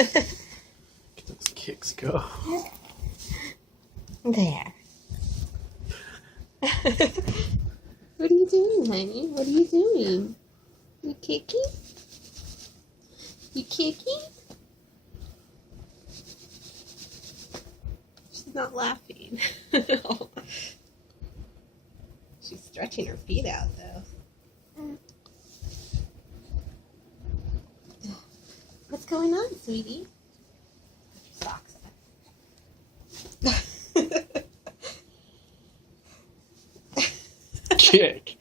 Get those kicks go. There. What are you doing, honey? What are you doing? You kicking? You kicking? She's not laughing. She's stretching her feet out, though. What's going on, sweetie? Put your socks on. Kick.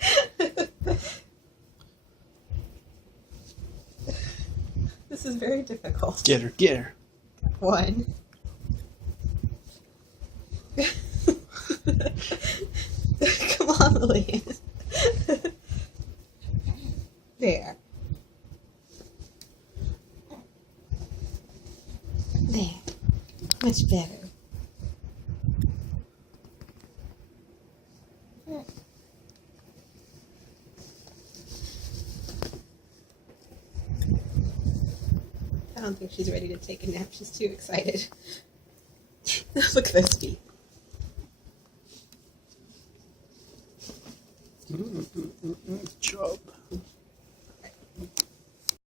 This is very difficult. Get her, get her. One. Come on, Lillian. There. There. Much better. I don't think she's ready to take a nap. She's too excited. Look at those feet. Chub.